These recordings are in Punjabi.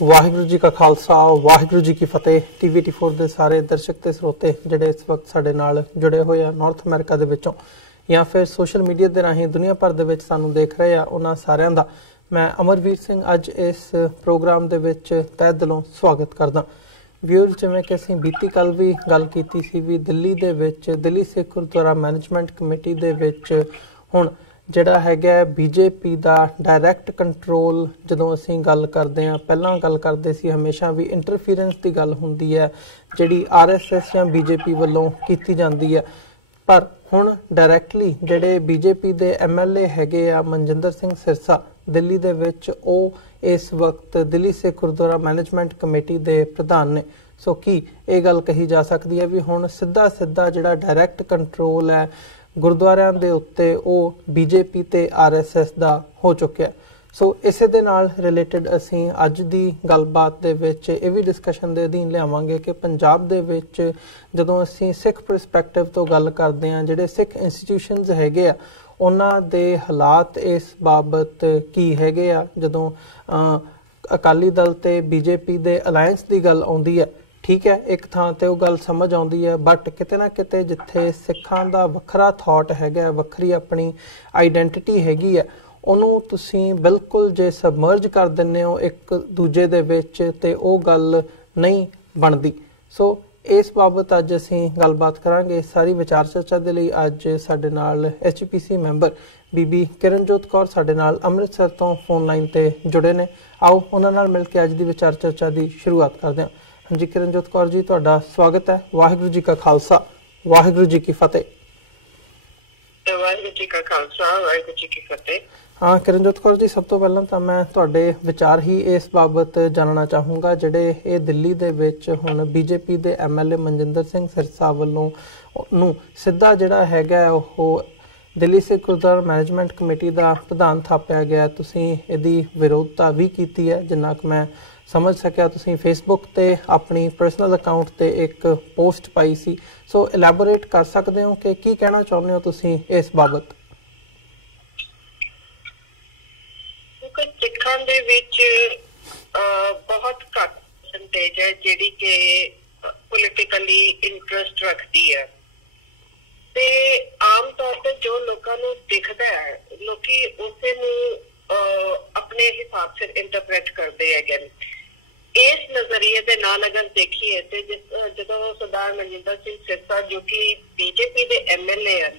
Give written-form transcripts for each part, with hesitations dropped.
वाहिगुरू जी का खालसा वाहिगुरू जी की फतेह। TV24 ਦੇ ਸਾਰੇ ਦਰਸ਼ਕ ਤੇ ਸਰੋਤੇ ਜਿਹੜੇ ਇਸ ਵਕਤ ਸਾਡੇ ਨਾਲ ਜੁੜੇ ਹੋਏ ਆ ਨਾਰਥ ਅਮਰੀਕਾ ਦੇ ਵਿੱਚੋਂ ਜਾਂ ਫਿਰ ਸੋਸ਼ਲ ਮੀਡੀਆ ਦੇ ਰਾਹੀਂ ਦੁਨੀਆ ਭਰ ਦੇ ਵਿੱਚ ਸਾਨੂੰ ਦੇਖ ਰਹੇ ਆ, ਉਹਨਾਂ ਸਾਰਿਆਂ ਦਾ ਮੈਂ ਅਮਰਵੀਰ ਸਿੰਘ ਅੱਜ ਇਸ ਪ੍ਰੋਗਰਾਮ ਦੇ ਵਿੱਚ ਤਹਿ ਦਿਲੋਂ ਸਵਾਗਤ ਕਰਦਾ। ਵਿਊਅਰਸ, ਜਿਵੇਂ ਕਿ ਅਸੀਂ ਬੀਤੀ ਕੱਲ ਵੀ ਗੱਲ ਕੀਤੀ ਸੀ ਵੀ ਦਿੱਲੀ ਦੇ ਵਿੱਚ ਦਿੱਲੀ ਸਿੱਖ ਗੁਰਦੁਆਰਾ ਮੈਨੇਜਮੈਂਟ ਕਮੇਟੀ ਦੇ ਵਿੱਚ ਹੁਣ ਜਿਹੜਾ ਹੈਗਾ ਬੀਜੇਪੀ ਦਾ ਡਾਇਰੈਕਟ ਕੰਟਰੋਲ, ਜਦੋਂ ਅਸੀਂ ਗੱਲ ਕਰਦੇ ਹਾਂ ਪਹਿਲਾਂ ਗੱਲ ਕਰਦੇ ਸੀ ਹਮੇਸ਼ਾ ਵੀ ਇੰਟਰਫੀਰੈਂਸ ਦੀ ਗੱਲ ਹੁੰਦੀ ਹੈ ਜਿਹੜੀ RSS ਜਾਂ BJP ਵੱਲੋਂ ਕੀਤੀ ਜਾਂਦੀ ਹੈ, ਪਰ ਹੁਣ ਡਾਇਰੈਕਟਲੀ ਜਿਹੜੇ BJP ਦੇ MLA ਹੈਗੇ ਆ ਮਨਜਿੰਦਰ ਸਿੰਘ ਸਿਰਸਾ ਦਿੱਲੀ ਦੇ ਵਿੱਚ, ਉਹ ਇਸ ਵਕਤ ਦਿੱਲੀ ਸਿੱਖ ਗੁਰਦੁਆਰਾ ਮੈਨੇਜਮੈਂਟ ਕਮੇਟੀ ਦੇ ਪ੍ਰਧਾਨ ਨੇ। ਸੋ ਕੀ ਇਹ ਗੱਲ ਕਹੀ ਜਾ ਸਕਦੀ ਹੈ ਵੀ ਹੁਣ ਸਿੱਧਾ ਜਿਹੜਾ ਡਾਇਰੈਕਟ ਕੰਟਰੋਲ ਹੈ ਗੁਰਦੁਆਰਿਆਂ ਦੇ ਉੱਤੇ ਉਹ BJP ਤੇ RSS ਦਾ ਹੋ ਚੁੱਕਿਆ। ਸੋ ਇਸੇ ਦੇ ਨਾਲ ਰਿਲੇਟਡ ਅਸੀਂ ਅੱਜ ਦੀ ਗੱਲਬਾਤ ਦੇ ਵਿੱਚ ਇਹ ਵੀ ਡਿਸਕਸ਼ਨ ਦੇ ਅਧੀਨ ਲਿਆਵਾਂਗੇ ਕਿ ਪੰਜਾਬ ਦੇ ਵਿੱਚ ਜਦੋਂ ਅਸੀਂ ਸਿੱਖ ਪਰਸਪੈਕਟਿਵ ਤੋਂ ਗੱਲ ਕਰਦੇ ਹਾਂ, ਜਿਹੜੇ ਸਿੱਖ ਇੰਸਟੀਟਿਊਸ਼ਨਸ ਹੈਗੇ ਆ ਉਹਨਾਂ ਦੇ ਹਾਲਾਤ ਇਸ ਬਾਬਤ ਕੀ ਹੈਗੇ ਆ। ਜਦੋਂ ਅਕਾਲੀ ਦਲ ਤੇ BJP ਦੇ ਅਲਾਇੰਸ ਦੀ ਗੱਲ ਆਉਂਦੀ ਹੈ, ਠੀਕ ਹੈ, ਇੱਕ ਥਾਂ ਤੇ ਉਹ ਗੱਲ ਸਮਝ ਆਉਂਦੀ ਹੈ, ਬਟ ਕਿਤੇ ਨਾ ਕਿਤੇ ਜਿੱਥੇ ਸਿੱਖਾਂ ਦਾ ਵੱਖਰਾ ਥਾਟ ਹੈਗਾ, ਵੱਖਰੀ ਆਪਣੀ ਆਈਡੈਂਟੀਟੀ ਹੈਗੀ ਹੈ, ਉਹਨੂੰ ਤੁਸੀਂ ਬਿਲਕੁਲ ਜੇ ਸਬਮਰਜ ਕਰ ਦਿੰਦੇ ਹੋ ਇੱਕ ਦੂਜੇ ਦੇ ਵਿੱਚ ਤੇ ਉਹ ਗੱਲ ਨਹੀਂ ਬਣਦੀ। ਸੋ ਇਸ ਬਾਬਤ ਅੱਜ ਅਸੀਂ ਗੱਲਬਾਤ ਕਰਾਂਗੇ। ਸਾਰੀ ਵਿਚਾਰ ਚਰਚਾ ਦੇ ਲਈ ਅੱਜ ਸਾਡੇ ਨਾਲ HPC ਮੈਂਬਰ ਬੀਬੀ ਕਿਰਨਜੋਤ ਕੌਰ ਸਾਡੇ ਨਾਲ ਅੰਮ੍ਰਿਤਸਰ ਤੋਂ ਫੋਨ ਲਾਈਨ ਤੇ ਜੁੜੇ ਨੇ। ਆਓ ਉਹਨਾਂ ਨਾਲ ਮਿਲ ਕੇ ਅੱਜ ਦੀ ਵਿਚਾਰ ਚਰਚਾ ਦੀ ਸ਼ੁਰੂਆਤ ਕਰਦੇ ਹਾਂ। ਹਾਂਜੀ ਕਿਰਨਜੋਤ ਕੌਰ ਜੀ, ਤੁਹਾਡਾ ਸਵਾਗਤ ਹੈ। ਵਾਹਿਗੁਰੂ ਜੀ ਕਾ ਖਾਲਸਾ ਵਾਹਿਗੁਰੂ ਜੀ ਕੀ ਫਤਿਹ। ਵਾਹਿਗੁਰੂ ਜੀ ਕਾ ਖਾਲਸਾ ਵਾਹਿਗੁਰੂ ਜੀ ਕੀ ਫਤਿਹ। ਹਾਂ ਕਿਰਨਜੋਤ ਕੌਰ ਜੀ, ਸਭ ਤੋਂ ਪਹਿਲਾਂ ਤਾਂ ਮੈਂ ਤੁਹਾਡੇ ਵਿਚਾਰ ਹੀ ਇਸ ਬਾਬਤ ਜਾਣਨਾ ਚਾਹੂੰਗਾ ਜਿਹੜੇ ਇਹ ਦਿੱਲੀ ਦੇ ਵਿੱਚ ਹੁਣ BJP ਦੇ MLA ਮਨਜਿੰਦਰ ਸਿੰਘ ਸਿਰਸਾ ਵੱਲੋਂ ਨੂੰ ਸਿੱਧਾ ਜਿਹੜਾ ਹੈਗਾ ਉਹ ਦਿੱਲੀ ਸਿੱਖ ਗੁਰਦੁਆਰਾ ਮੈਨੇਜਮੈਂਟ ਕਮੇਟੀ ਦਾ ਪ੍ਰਧਾਨ ਥਾਪਿਆ ਗਿਆ। ਤੁਸੀਂ ਇਹਦੀ ਵਿਰੋਧਤਾ ਵੀ ਕੀਤੀ ਹੈ, ਜਿੰਨਾ ਕੁ ਮੈਂ ਸਮਝ ਸਕਿਆ ਤੁਸੀਂ ਫੇਸਬੁੱਕ ਤੇ ਆਪਣੀ ਪਰਸਨਲ ਅਕਾਊਂਟ ਤੇ ਇੱਕ ਪੋਸਟ ਪਾਈ ਸੀ। ਸੋ ਇਲੈਬੋਰੇਟ ਕਰ ਸਕਦੇ ਹੋ ਕਿ ਕੀ ਕਹਿਣਾ ਚਾਹੁੰਦੇ ਹੋ ਤੁਸੀਂ ਇਸ ਬਾਬਤ? ਸਿੱਖਾਂ ਦੇ ਵਿੱਚ ਬਹੁਤ ਘੱਟ ਪਰਸੈਂਟੇਜ ਹੈ ਜਿਹੜੀ ਕਿ ਪੋਲੀਟੀਕਲੀ ਇੰਟਰਸਟ ਰੱਖਦੀ ਹੈ, ਤੇ ਆਮ ਤੌਰ ਤੇ ਜੋ ਲੋਕਾਂ ਨੂੰ ਦਿਖਦਾ ਹੈ ਲੋਕੀ ਉਸੇ ਨੂੰ ਆਪਣੇ ਹਿਸਾਬ ਸਿਰ ਇੰਟਰਪ੍ਰੇਟ ਕਰਦੇ ਹੈਗੇ। ਇਸ ਨਜ਼ਰੀਏ ਦੇ ਨਾਲ ਅਗਰ ਦੇਖੀਏ ਤੇ ਜਦੋਂ ਸਰਦਾਰ ਮਨਜਿੰਦਰ ਸਿੰਘ ਸਿਰਸਾ ਜੋ ਕਿ BJP ਦੇ MLA ਹਨ,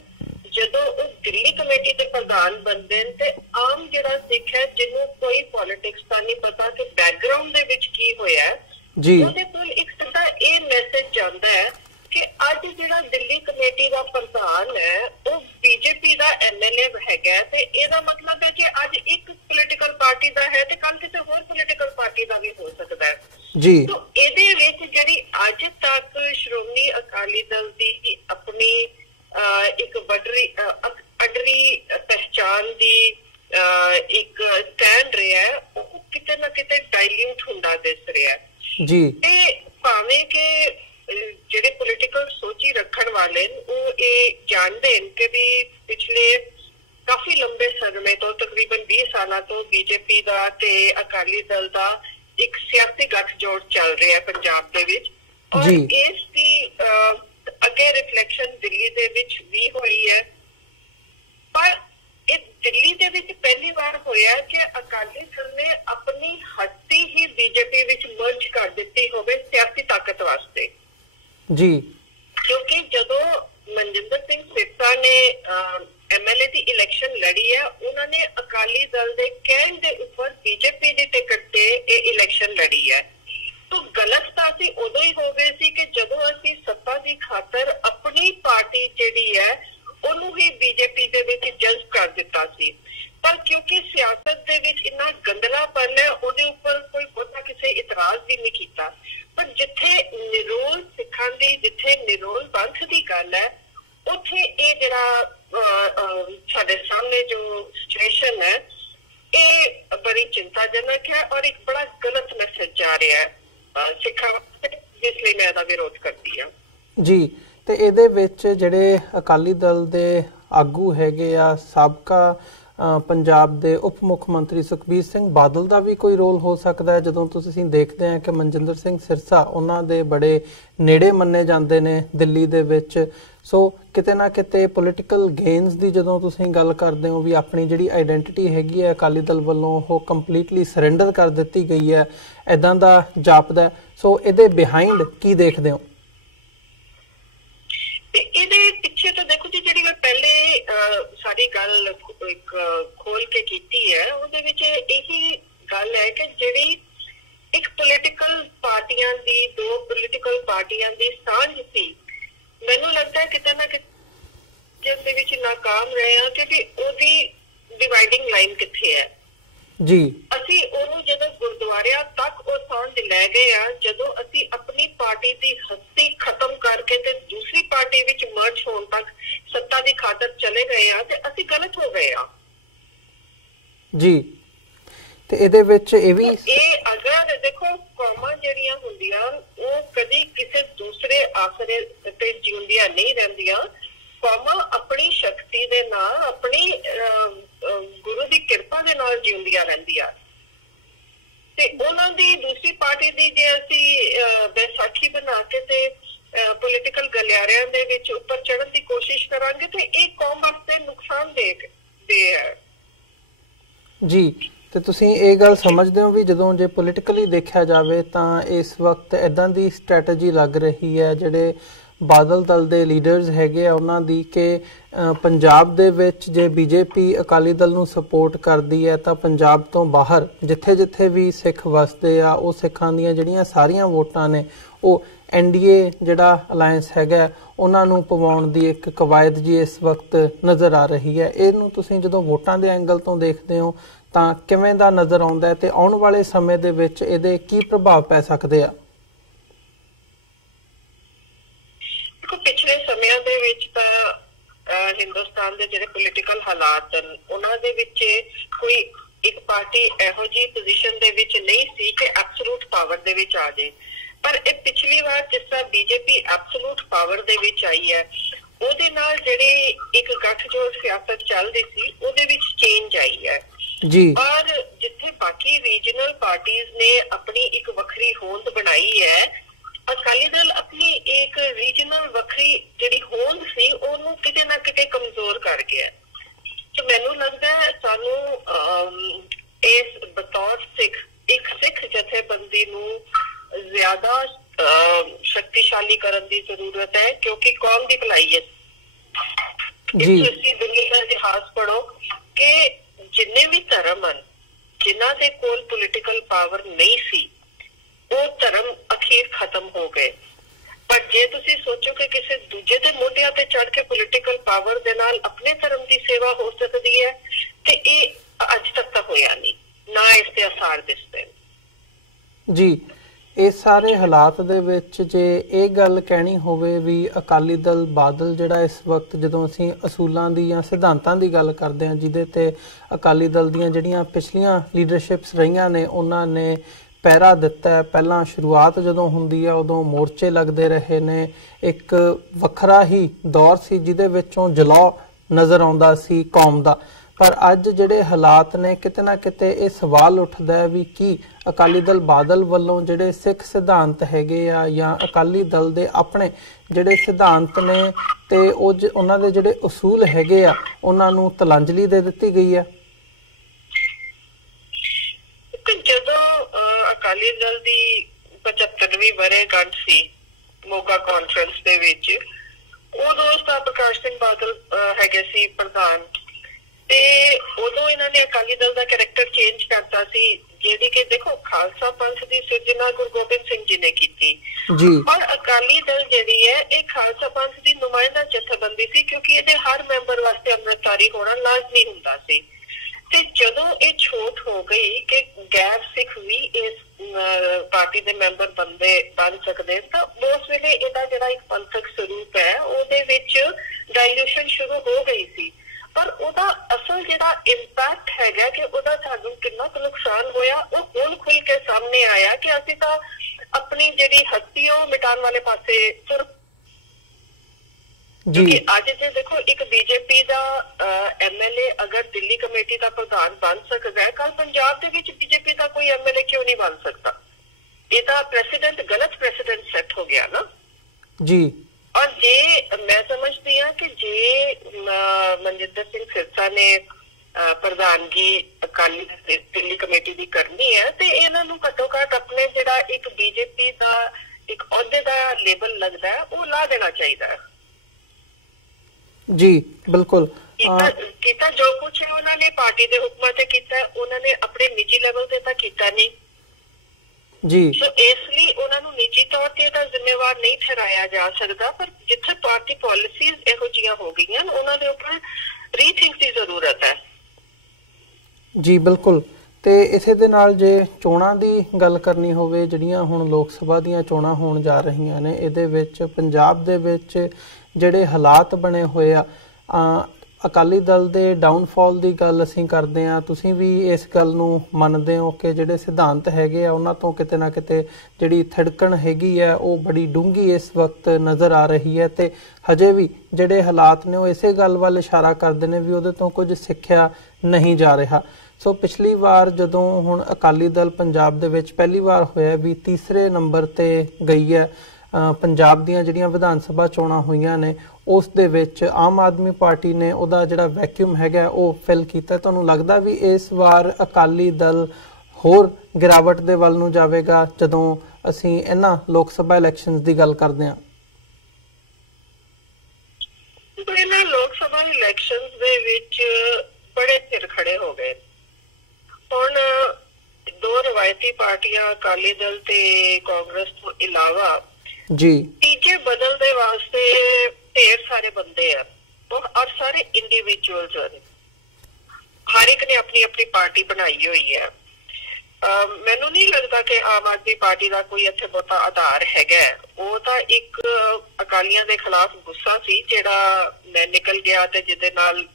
ਜਦੋਂ ਉਹ ਦਿੱਲੀ ਕਮੇਟੀ ਦੇ ਪ੍ਰਧਾਨ ਬਣਦੇ ਨੇ ਤੇ ਆਮ ਜਿਹੜਾ ਸਿੱਖ ਹੈ ਜਿਹਨੂੰ ਕੋਈ ਪੋਲਿਟਿਕਸ ਦਾ ਨਹੀਂ ਪਤਾ ਕਿ ਬੈਕਗਰਾਉਂਡ ਦੇ ਵਿੱਚ ਕੀ ਹੋਇਆ ਜੀ, ਉਹਦੇ ਕੋਲ ਇੱਕ ਸਿੱਧਾ ਇਹ ਮੈਸੇਜ ਜਾਂਦਾ ਹੈ ਕਿ ਅੱਜ ਜਿਹੜਾ ਦਿੱਲੀ ਕਮੇਟੀ ਦਾ ਪ੍ਰਧਾਨ ਹੈ ਉਹ BJP ਦਾ MLA ਹੈਗਾ, ਤੇ ਇਹਦਾ ਮਤਲਬ ਹੈ ਕਿ ਅੱਜ ਇੱਕ ਪੋਲੀਟੀਕਲ ਪਾਰਟੀ ਦਾ ਹੈ ਤੇ ਕੱਲ ਕਿਸੇ ਹੋਰ ਪੋਲੀਟੀਕਲ ਪਾਰਟੀ ਦਾ ਵੀ ਹੋ ਸਕਦਾ ਹੈ ਜੀ। ਤਾਂ ਇਹਦੇ ਵਿੱਚ ਜਿਹੜੀ ਅੱਜ ਤੱਕ ਸ਼੍ਰੋਮਣੀ ਅਕਾਲੀ ਦਲ ਦੀ ਆਪਣੀ ਇੱਕ ਅਡਰੀ ਪਹਿਚਾਨ ਦੀ ਇੱਕ ਸਟੈਂਡ ਰਿਹਾ ਹੈ, ਉਹ ਕਿਤੇ ਨਾ ਕਿਤੇ ਡਾਇਲਿਊਟ ਹੁੰਦਾ ਦਿਸ ਰਿਹਾ ਜੀ। ਤੇ ਭਾਵੇਂ ਕਿ ਜਿਹੜੇ ਪੋਲੀਟੀਕਲ ਸੋਚੀ ਰੱਖਣ ਵਾਲੇ ਉਹ ਇਹ ਜਾਣਦੇ ਨੇ ਕਿ ਵੀ ਪਿਛਲੇ ਕਾਫੀ ਲੰਬੇ ਸਮੇਂ ਤੋਂ ਤਕਰੀਬਨ 20 ਸਾਲਾਂ ਤੋਂ BJP ਦਾ ਤੇ ਅਕਾਲੀ ਦਲ ਦਾ ਇੱਕ ਸਿਆਸੀ ਗੱਠਜੋੜ ਚੱਲ ਰਿਹਾ ਪੰਜਾਬ ਦੇ ਵਿੱਚ, ਔਰ ਇਸ ਦੀ ਅੱਗੇ ਰਿਫਲੈਕਸ਼ਨ ਦਿੱਲੀ ਦੇ ਵਿੱਚ ਵੀ ਹੋਈ ਹੈ। ਪਰ ਇਹ ਦਿੱਲੀ ਦੇ ਵਿੱਚ ਪਹਿਲੀ ਵਾਰ ਹੋਇਆ ਕਿ ਅਕਾਲੀ ਦਲ ਨੇ ਆਪਣੀ ਹਸਤੀ ਹੀ BJP ਵਿੱਚ ਮਰਜ ਕਰ ਦਿੱਤੀ ਹੋਵੇ ਸਿਆਸੀ ਤਾਕਤ ਵਾਸਤੇ ਜੀ। ਕਿਉਂਕਿ ਜਦੋਂ ਮਨਜਿੰਦਰ ਸਿੰਘ ਸਿਰਸਾ ਨੇ MLA ਦੀ ਇਲੈਕਸ਼ਨ ਲੜੀ ਹੈ, ਉਹਨਾਂ ਨੇ ਅਕਾਲੀ ਦਲ ਦੇ ਕਹਿਣ ਦੇ ਉੱਪਰ BJP ਦੀ ਟਿਕਟ ਤੇ ਇਹ ਇਲੈਕਸ਼ਨ ਲੜੀ ਹੈ। ਤਾਂ ਗਲਤ ਤਾਂ ਅਸੀਂ ਉਦੋਂ ਹੀ ਹੋ ਗਏ ਸੀ ਕਿ ਜਦੋਂ ਅਸੀਂ ਸੱਤਾ ਦੀ ਖਾਤਰ ਆਪਣੀ ਪਾਰਟੀ ਜਿਹੜੀ ਹੈ ਉਹਨੂੰ ਹੀ BJP ਦੇ ਵਿੱਚ ਜਜ਼ਬ ਕਰ ਦਿੱਤਾ ਸੀ। ਪਰ ਕਿਉਂਕਿ ਸਿਆਸਤ ਦੇ ਵਿੱਚ ਇੰਨਾ ਗੰਦਲਾਪਨ ਹੈ, ਉਹਦੇ ਉੱਪਰ ਕੋਈ ਬਹੁਤਾ ਕਿਸੇ ਇਤਰਾਜ਼ ਵੀ ਨਹੀਂ ਕੀਤਾ। ਪਰ ਜਿੱਥੇ ਨਿਰੋਲ ਸਿੱਖਾਂ ਦੀ, ਜਿੱਥੇ ਨਿਰੋਲ ਪੰਥ ਦੀ ਗੱਲ ਹੈ, ਉੱਥੇ ਇਹ ਜਿਹੜਾ ਸਾਡੇ ਸਾਹਮਣੇ ਜੋ ਸਿਚੁਏਸ਼ਨ ਹੈ ਇਹ ਬੜੀ ਚਿੰਤਾਜਨਕ ਹੈ ਔਰ ਇੱਕ ਬੜਾ ਗਲਤ ਮੈਸੇਜ ਜਾ ਰਿਹਾ ਹੈ ਸਿੱਖਾਂ ਵਾਸਤੇ, ਜਿਸ ਲਈ ਮੈਂ ਇਹਦਾ ਵਿਰੋਧ ਕਰਦੀ ਹਾਂ ਜੀ। ਤੇ ਇਹਦੇ ਵਿੱਚ ਜਿਹੜੇ ਅਕਾਲੀ ਦਲ ਦੇ ਆਗੂ ਹੈਗੇ ਆ, ਸਾਬਕਾ ਪੰਜਾਬ ਦੇ ਉਪ ਮੁੱਖ ਮੰਤਰੀ ਸੁਖਬੀਰ ਸਿੰਘ ਬਾਦਲ ਦਾ ਵੀ ਕੋਈ ਰੋਲ ਹੋ ਸਕਦਾ ਹੈ, ਜਦੋਂ ਤੁਸੀਂ ਦੇਖਦੇ ਆ ਕਿ ਮਨਜਿੰਦਰ ਸਿੰਘ ਸਿਰਸਾ ਉਹਨਾਂ ਦੇ ਬੜੇ ਨੇੜੇ ਮੰਨੇ ਜਾਂਦੇ ਨੇ ਦਿੱਲੀ ਦੇ ਵਿੱਚ। ਸੋ ਕਿਤੇ ਨਾ ਕਿਤੇ ਪੋਲੀਟੀਕਲ ਗੇਨਸ ਦੀ ਜਦੋਂ ਤੁਸੀਂ ਗੱਲ ਕਰਦੇ ਹੋ ਵੀ ਆਪਣੀ ਜਿਹੜੀ ਆਈਡੈਂਟੀਟੀ ਹੈਗੀ ਹੈ ਅਕਾਲੀ ਦਲ ਵੱਲੋਂ ਉਹ ਕੰਪਲੀਟਲੀ ਸਰੈਂਡਰ ਕਰ ਦਿੱਤੀ ਗਈ ਹੈ, ਇੱਦਾਂ ਦਾ ਜਾਪਦਾ। ਸੋ ਇਹਦੇ ਬਿਹਾਈਂਡ ਕੀ ਦੇਖਦੇ ਹੋ? ਇਹਦੇ ਪਿੱਛੇ ਤਾਂ ਦੇਖੋ ਜੀ, ਜਿਹੜੀ ਮੈਂ ਪਹਿਲੇ ਸਾਡੀ ਗੱਲ ਇੱਕ ਖੋਲ ਕੇ ਕੀਤੀ ਹੈ, ਉਹਦੇ ਵਿੱਚ ਇਹੀ ਗੱਲ ਹੈ ਕਿ ਜਿਹੜੀ ਇੱਕ ਪੋਲੀਟੀਕਲ ਪਾਰਟੀਆਂ ਦੀ, ਦੋ ਪੋਲੀਟੀਕਲ ਪਾਰਟੀਆਂ ਦੀ ਸਾਂਝ ਸੀ, ਮੈਨੂੰ ਲੱਗਦਾ ਹੈ ਕਿਤੇ ਨਾ ਕਿਤੇ ਜਿਸ ਦੇ ਵਿੱਚ ਨਾਕਾਮ ਰਹੇ ਹਾਂ ਕਿ ਵੀ ਉਹਦੀ ਡਿਵਾਈਡਿੰਗ ਲਾਈਨ ਕਿੱਥੇ ਹੈ ਜੀ। ਅਸੀਂ ਉਹਨੂੰ ਜਦੋਂ ਗੁਰਦੁਆਰਿਆਂ ਤੱਕ ਉਹ ਸਾਂਝ ਲੈ ਗਏ ਆ, ਜਦੋਂ ਅਸੀਂ ਆਪਣੀ ਪਾਰਟੀ ਦੀ ਹਸਤੀ ਖਤਮ ਕਰਕੇ ਤੇ ਦੂਸਰੀ ਪਾਰਟੀ ਵਿੱਚ ਮਰਜ ਹੋਣ ਤੱਕ ਸੱਤਾ ਦੀ ਖਾਤਰ ਚਲੇ ਗਏ ਆ, ਤੇ ਅਸੀਂ ਗਲਤ ਹੋ ਗਏ ਆ ਜੀ। ਤੇ ਇਹਦੇ ਵਿੱਚ ਇਹ ਵੀ ਅਗਰ ਦੇਖੋ ਕੌਮਾਂ ਜਿਹੜੀਆਂ ਹੁੰਦੀਆਂ ਉਹ ਕਦੀ ਕਿਸੇ ਦੂਸਰੇ ਆਸਰੇ ਤੇ ਜਿਉਂਦੀਆਂ ਨਹੀਂ ਰਹਿੰਦੀਆਂ। ਕੌਮਾਂ ਆਪਣੀ ਸ਼ਕਤੀ ਦੇ ਨਾਲ, ਆਪਣੀ ਗੁਰੂ ਦੀ ਕਿਰਪਾ ਦੇ ਨਾਲ ਜਿਉਂਦੀਆਂ ਰਹਿੰਦੀਆਂ, ਤੇ ਉਹਨਾਂ ਦੀ ਦੂਸਰੀ ਪਾਰਟੀ ਦੀ ਜੇ ਅਸੀਂ ਬੈਸਾਖੀ ਬਣਾ ਕੇ ਤੇ ਪੋਲੀਟੀਕਲ ਗਲਿਆਰਿਆਂ ਦੇ ਵਿੱਚ ਉੱਪਰ ਚੜ੍ਹਨ ਦੀ ਕੋਸ਼ਿਸ਼ ਕਰਾਂਗੇ ਤੇ ਇਹ ਕੌਮ ਵਾਸਤੇ ਨੁਕਸਾਨਦੇਹ ਹੈ ਜੀ। ਤੇ ਤੁਸੀਂ ਇਹ ਗੱਲ ਸਮਝਦੇ ਹੋ ਵੀ ਜਦੋਂ ਜੇ ਪੋਲੀਟੀਕਲੀ ਦੇਖਿਆ ਜਾਵੇ ਤਾਂ ਇਸ ਵਕਤ ਇਦਾਂ ਦੀ ਸਟ੍ਰੈਟਜੀ ਲੱਗ ਰਹੀ ਹੈ ਜਿਹੜੇ ਬਾਦਲ ਦਲ ਦੇ ਲੀਡਰਸ ਹੈਗੇ ਆ ਉਹਨਾਂ ਦੀ, ਕਿ ਪੰਜਾਬ ਦੇ ਵਿੱਚ ਜੇ ਬੀਜੇਪੀ ਅਕਾਲੀ ਦਲ ਨੂੰ ਸਪੋਰਟ ਕਰਦੀ ਹੈ ਤਾਂ ਪੰਜਾਬ ਤੋਂ ਬਾਹਰ ਜਿੱਥੇ ਜਿੱਥੇ ਵੀ ਸਿੱਖ ਵਸਦੇ ਆ ਉਹ ਸਿੱਖਾਂ ਦੀਆਂ ਜਿਹੜੀਆਂ ਸਾਰੀਆਂ ਵੋਟਾਂ ਨੇ ਉਹ ਐਨਡੀਏ ਜਿਹੜਾ ਅਲਾਇੰਸ ਹੈਗਾ ਉਹਨਾਂ ਨੂੰ ਪਵਾਉਣ ਦੀ ਇੱਕ ਕਵਾਇਦ ਜੀ ਇਸ ਵਕਤ ਨਜ਼ਰ ਆ ਰਹੀ ਹੈ। ਇਹਨੂੰ ਤੁਸੀਂ ਜਦੋਂ ਵੋਟਾਂ ਦੇ ਐਂਗਲ ਤੋਂ ਦੇਖਦੇ ਹੋ ਤਾਂ ਕਿਵੇਂ ਦਾ ਨਜ਼ਰ ਆਉਂਦਾ ਹੈ, ਤੇ ਆਉਣ ਵਾਲੇ ਸਮੇਂ ਦੇ ਵਿੱਚ ਇਹਦੇ ਕੀ ਪ੍ਰਭਾਵ ਪੈ ਸਕਦੇ ਆ? ਪਿਛਲੇ ਸਮਿਆਂ ਦੇ ਵਿੱਚ ਤਾਂ ਹਿੰਦੁਸਤਾਨ ਦੇ ਜਿਹੜੇ ਪੋਲੀਟੀਕਲ ਹਾਲਾਤ ਹਨ ਉਹਨਾਂ ਦੇ ਵਿੱਚ ਕੋਈ ਇੱਕ ਪਾਰਟੀ ਇਹੋ ਜਿਹੀ ਪੋਜੀਸ਼ਨ ਦੇ ਵਿੱਚ ਨਹੀਂ ਸੀ ਕਿ ਐਬਸੋਲੂਟ ਪਾਵਰ ਦੇ ਵਿੱਚ ਆ ਜਾਏ, ਪਰ ਇਹ ਪਿਛਲੀ ਵਾਰ ਜਿਸ ਤਰ੍ਹਾਂ ਬੀਜੇਪੀ ਐਬਸੋਲੂਟ ਪਾਵਰ ਦੇ ਵਿੱਚ ਆਈ ਹੈ, ਉਹਦੇ ਨਾਲ ਜਿਹੜੀ ਇੱਕ ਗੱਠਜੋੜ ਸਿਆਸਤ ਚੱਲਦੀ ਸੀ ਉਹਦੇ ਵਿੱਚ ਚੇਂਜ ਆਈ ਹੈ ਜੀ। ਔਰ ਜਿੱਥੇ ਬਾਕੀ ਰੀਜਨਲ ਪਾਰਟੀਜ਼ ਨੇ ਆਪਣੀ ਇੱਕ ਵੱਖਰੀ ਹੋਂਦ ਬਣਾਈ ਹੈ, ਅਕਾਲੀ ਦਲ ਆਪਣੀ ਇੱਕ ਰੀਜਨਲ ਵੱਖਰੀ ਜਿਹੜੀ ਹੋਂਦ ਸੀ ਉਹਨੂੰ ਕਿਤੇ ਨਾ ਕਿਤੇ ਕਮਜ਼ੋਰ ਕਰ ਗਿਆ। ਤੇ ਮੈਨੂੰ ਲੱਗਦਾ ਹੈ ਸਾਨੂੰ ਇਸ ਬਤੌਰ ਸਿੱਖ ਇੱਕ ਸਿੱਖ ਜਥੇਬੰਦੀ ਨੂੰ ਜ਼ਿਆਦਾ ਸ਼ਕਤੀਸ਼ਾਲੀ ਕਰਨ ਦੀ ਜ਼ਰੂਰਤ ਹੈ, ਕਿਉਂਕਿ ਕੌਮ ਦੀ ਭਲਾਈ ਹੈ ਜੀ। ਤੁਸੀਂ ਦੁਨੀਆ ਦਾ ਇਤਿਹਾਸ ਪੜ੍ਹੋ ਕਿ ਜਿੰਨੇ ਵੀ ਧਰਮ ਹਨ ਜਿਨ੍ਹਾਂ ਦੇ ਕੋਲ ਪੋਲੀਟੀਕਲ ਪਾਵਰ ਨਹੀਂ ਸੀ ਉਹ ਧਰਮ ਅਖੀਰ ਖਤਮ ਹੋ ਗਏ, ਪਰ ਜੇ ਤੁਸੀਂ ਸੋਚੋ ਕਿ ਕਿਸੇ ਦੂਜੇ ਦੇ ਮੋਢਿਆਂ ਤੇ ਚੜ੍ਹ ਕੇ ਪੋਲੀਟੀਕਲ ਪਾਵਰ ਦੇ ਨਾਲ ਆਪਣੇ ਧਰਮ ਦੀ ਸੇਵਾ ਹੋ ਸਕਦੀ ਹੈ, ਤੇ ਇਹ ਅੱਜ ਤੱਕ ਤਾਂ ਹੋਇਆ ਨਹੀਂ, ਨਾ ਇਸ ਦੇ ਅਸਾਰ ਦਿਸਦੇ ਜੀ। ਇਸ ਸਾਰੇ ਹਾਲਾਤ ਦੇ ਵਿੱਚ ਜੇ ਇਹ ਗੱਲ ਕਹਿਣੀ ਹੋਵੇ ਵੀ ਅਕਾਲੀ ਦਲ ਬਾਦਲ ਜਿਹੜਾ ਇਸ ਵਕਤ ਜਦੋਂ ਅਸੀਂ ਅਸੂਲਾਂ ਦੀ ਜਾਂ ਸਿਧਾਂਤਾਂ ਦੀ ਗੱਲ ਕਰਦੇ ਹਾਂ ਜਿਹਦੇ ਤੇ ਅਕਾਲੀ ਦਲ ਦੀਆਂ ਜਿਹੜੀਆਂ ਪਿਛਲੀਆਂ ਲੀਡਰਸ਼ਿਪਸ ਰਹੀਆਂ ਨੇ ਉਹਨਾਂ ਨੇ ਪਹਿਰਾ ਦਿੱਤਾ ਹੈ, ਪਹਿਲਾਂ ਸ਼ੁਰੂਆਤ ਜਦੋਂ ਹੁੰਦੀ ਹੈ ਉਦੋਂ ਮੋਰਚੇ ਲੱਗਦੇ ਰਹੇ ਨੇ, ਇੱਕ ਵੱਖਰਾ ਹੀ ਦੌਰ ਸੀ ਜਿਹਦੇ ਵਿੱਚੋਂ ਜਲਾਅ ਨਜ਼ਰ ਆਉਂਦਾ ਸੀ ਕੌਮ ਦਾ। ਪਰ ਅੱਜ ਜਿਹੜੇ ਹਾਲਾਤ ਨੇ ਕਿਤੇ ਨਾ ਕਿਤੇ ਇਹ ਸਵਾਲ ਉੱਠਦਾ ਹੈ ਵੀ ਕੀ ਅਕਾਲੀ ਦਲ ਬਾਦਲ ਵੱਲੋਂ ਜਿਹੜੇ ਸਿੱਖ ਸਿਧਾਂਤ ਹੈਗੇ ਆ ਜਾਂ ਅਕਾਲੀ ਦਲ ਦੇ ਆਪਣੇ ਜਿਹੜੇ ਸਿਧਾਂਤ ਨੇ ਤੇ ਉਹਨਾਂ ਦੇ ਜਿਹੜੇ ਉਸੂਲ ਹੈਗੇ ਆ ਉਹਨਾਂ ਨੂੰ ਤਲਾਂਜਲੀ ਦੇ ਦਿੱਤੀ ਗਈ ਹੈ। ਜਦੋਂ ਅਕਾਲੀ ਦਲ ਦੀ 75ਵੀਂ ਵਰ੍ਹੇਗੰਢ ਸੀ ਮੋਗਾ ਕਾਨਫਰੰਸ ਦੇ ਵਿੱਚ, ਉਦੋਂ ਤਾਂ ਪ੍ਰਕਾਸ਼ ਸਿੰਘ ਬਾਦਲ ਹੈਗੇ ਸੀ ਪ੍ਰਧਾਨ, ਤੇ ਉਦੋਂ ਇਹਨਾਂ ਨੇ ਅਕਾਲੀ ਦਲ ਦਾ ਕੈਰੈਕਟਰ ਚੇਂਜ ਕਰਤਾ ਸੀ, ਜਿਹੜੀ ਕਿ ਦੇਖੋ ਖਾਲਸਾ ਪੰਥ ਦੀ ਸਿਰਜਣਾ ਗੁਰੂ ਗੋਬਿੰਦ ਸਿੰਘ ਜੀ ਨੇ ਕੀਤੀ ਜੀ। ਔਰ ਅਕਾਲੀ ਦਲ ਜਿਹੜੀ ਹੈ ਇਹ ਖਾਲਸਾ ਪੰਥ ਦੀ ਨੁਮਾਇੰਦਾ ਜਥੇਬੰਦੀ ਸੀ, ਕਿਉਂਕਿ ਇਹਦੇ ਹਰ ਮੈਂਬਰ ਵਾਸਤੇ ਅੰਮ੍ਰਿਤਧਾਰੀ ਹੋਣਾ ਲਾਜ਼ਮੀ ਹੁੰਦਾ ਸੀ। ਤੇ ਜਦੋਂ ਇਹ ਛੋਟ ਹੋ ਗਈ ਕਿ ਗੈਰ ਸਿੱਖ ਵੀ ਇਸ ਪਾਰਟੀ ਦੇ ਮੈਂਬਰ ਬਣ ਸਕਦੇ, ਤਾਂ ਉਸ ਵੇਲੇ ਇਹਦਾ ਜਿਹੜਾ ਇੱਕ ਪੰਥਕ ਸਰੂਪ ਹੈ ਉਹਦੇ ਵਿੱਚ ਡਾਇਲੂਸ਼ਨ ਸ਼ੁਰੂ ਹੋ ਗਈ ਸੀ। ਪਰ ਉਹਦਾ ਅਸਲ ਜਿਹੜਾ ਇੰਪੈਕਟ ਹੈਗਾ ਕਿ ਉਹਦਾ ਸਾਨੂੰ ਕਿੰਨਾ ਕੁ ਨੁਕਸਾਨ ਹੋਇਆ ਉਹ ਹੁਣ ਖੁੱਲ ਕੇ ਸਾਹਮਣੇ ਆਇਆ ਕਿ ਅਸੀਂ ਤਾਂ ਆਪਣੀ ਜਿਹੜੀ ਹਸਤੀ ਉਹ ਮਿਟਾਉਣ ਵਾਲੇ ਪਾਸੇ ਤੁਰ क्योंकि अज से देखो एक बीजेपी का MLA अगर दिल्ली कमेटी का प्रधान बन सकता है, कल पंजाब के बीजेपी का कोई MLA क्यों नहीं बन सकता? ये तो प्रेसिडेंट गलत प्रेसिडेंट सेट हो गया ना जी। और जे मैं समझती हूँ कि जे मनजिंदर सिंह सिरसा ने प्रधानगी अकाली दिल्ली कमेटी की करनी है तो इन्हों घट्टो घट अपने जिहड़ा एक बीजेपी का एक अहुदे का लेबल लगता है वो ला देना चाहिए जी। बिल्कुल किया जो कुछ है उन्होंने पार्टी के हुक्मां ते कीता, उन्होंने अपने निजी लेवल ते तां कीता नहीं जी। सो इसलिए उन्होंने निजी तौर पर जिम्मेवार नहीं ठहराया जा सकता, पर जिथे पार्टी पॉलिसीज इहो जिहियां हो गई उन्होंने उपर रीथिंक की जरूरत है जी। बिल्कुल। ਤੇ ਇਸੇ ਦੇ ਨਾਲ ਜੇ ਚੋਣਾਂ ਦੀ ਗੱਲ ਕਰਨੀ ਹੋਵੇ, ਜਿਹੜੀਆਂ ਹੁਣ ਲੋਕ ਸਭਾ ਦੀਆਂ ਚੋਣਾਂ ਹੋਣ ਜਾ ਰਹੀਆਂ ਨੇ, ਇਹਦੇ ਵਿੱਚ ਪੰਜਾਬ ਦੇ ਵਿੱਚ ਜਿਹੜੇ ਹਾਲਾਤ ਬਣੇ ਹੋਏ ਆ, ਅਕਾਲੀ ਦਲ ਦੇ ਡਾਊਨਫਾਲ ਦੀ ਗੱਲ ਅਸੀਂ ਕਰਦੇ ਹਾਂ, ਤੁਸੀਂ ਵੀ ਇਸ ਗੱਲ ਨੂੰ ਮੰਨਦੇ ਹੋ ਕਿ ਜਿਹੜੇ ਸਿਧਾਂਤ ਹੈਗੇ ਆ ਉਹਨਾਂ ਤੋਂ ਕਿਤੇ ਨਾ ਕਿਤੇ ਜਿਹੜੀ ਥਿੜਕਣ ਹੈਗੀ ਹੈ ਉਹ ਬੜੀ ਡੂੰਘੀ ਇਸ ਵਕਤ ਨਜ਼ਰ ਆ ਰਹੀ ਹੈ ਤੇ ਹਜੇ ਵੀ ਜਿਹੜੇ ਹਾਲਾਤ ਨੇ ਉਹ ਇਸੇ ਗੱਲ ਵੱਲ ਇਸ਼ਾਰਾ ਕਰਦੇ ਨੇ ਵੀ ਉਹਦੇ ਤੋਂ ਕੁਝ ਸਿੱਖਿਆ ਨਹੀਂ ਜਾ ਰਿਹਾ। ਸੋ ਪਿਛਲੀ ਵਾਰ ਜਦੋਂ ਹੁਣ ਅਕਾਲੀ ਦਲ ਪੰਜਾਬ ਦੇ ਵਿੱਚ ਪਹਿਲੀ ਵਾਰ ਹੋਇਆ ਵੀ ਤੀਸਰੇ ਨੰਬਰ ਤੇ ਗਈ ਹੈ, ਪੰਜਾਬ ਦੀਆਂ ਜਿਹੜੀਆਂ ਵਿਧਾਨ ਸਭਾ ਚੋਣਾਂ ਹੋਈਆਂ ਨੇ ਉਸ ਦੇ ਵਿੱਚ ਆਮ ਆਦਮੀ ਪਾਰਟੀ ਨੇ ਉਹਦਾ ਜਿਹੜਾ ਵੈਕਿਊਮ ਹੈਗਾ ਉਹ ਫਿਲ ਕੀਤਾ। ਤੁਹਾਨੂੰ ਲੱਗਦਾ ਵੀ ਇਸ ਵਾਰ ਅਕਾਲੀ ਦਲ ਹੋਰ ਗਿਰਾਵਟ ਦੇ ਵੱਲ ਨੂੰ ਜਾਵੇਗਾ ਜਦੋਂ ਅਸੀਂ ਇਹਨਾਂ ਲੋਕ ਸਭਾ ਇਲੈਕਸ਼ਨਸ ਦੀ ਗੱਲ ਕਰਦੇ ਹਾਂ? ਇਹਨਾਂ ਲੋਕ ਸਭਾ ਇਲੈਕਸ਼ਨਸ ਦੇ ਵਿੱਚ ਬੜੇ ਸਿਰ ਖੜੇ ਹੋ ਗਏ। ਹੁਣ ਦੋ ਰਵਾਇਤੀ ਪਾਰਟੀਆਂ ਅਕਾਲੀ ਦਲ ਤੇ ਕਾਂਗਰਸ ਤੋਂ ਇਲਾਵਾ ਜੀ ਤੀਜੇ ਬਦਲ ਦੇ ਵਾਸਤੇ ਢੇਰ ਸਾਰੇ ਬੰਦੇ ਆ ਔਰ ਸਾਰੇ ਇੰਡੀਵਿਜੂਅਲਸ ਹਨ। ਹਰ ਇੱਕ ਨੇ ਆਪਣੀ ਆਪਣੀ ਪਾਰਟੀ ਬਣਾਈ ਹੋਈ ਹੈ। ਮੈਨੂੰ ਨਹੀਂ ਲੱਗਦਾ ਕਿ ਆਮ ਆਦਮੀ ਪਾਰਟੀ ਦਾ ਕੋਈ ਇੱਥੇ ਬਹੁਤਾ ਆਧਾਰ ਹੈਗਾ। ਉਹ ਤਾਂ ਇੱਕ ਅਕਾਲੀਆਂ ਦੇ ਖਿਲਾਫ ਗੁੱਸਾ ਸੀ ਜਿਹੜਾ ਨਿਕਲ ਗਿਆ ਤੇ ਜਿਹਦੇ ਨਾਲ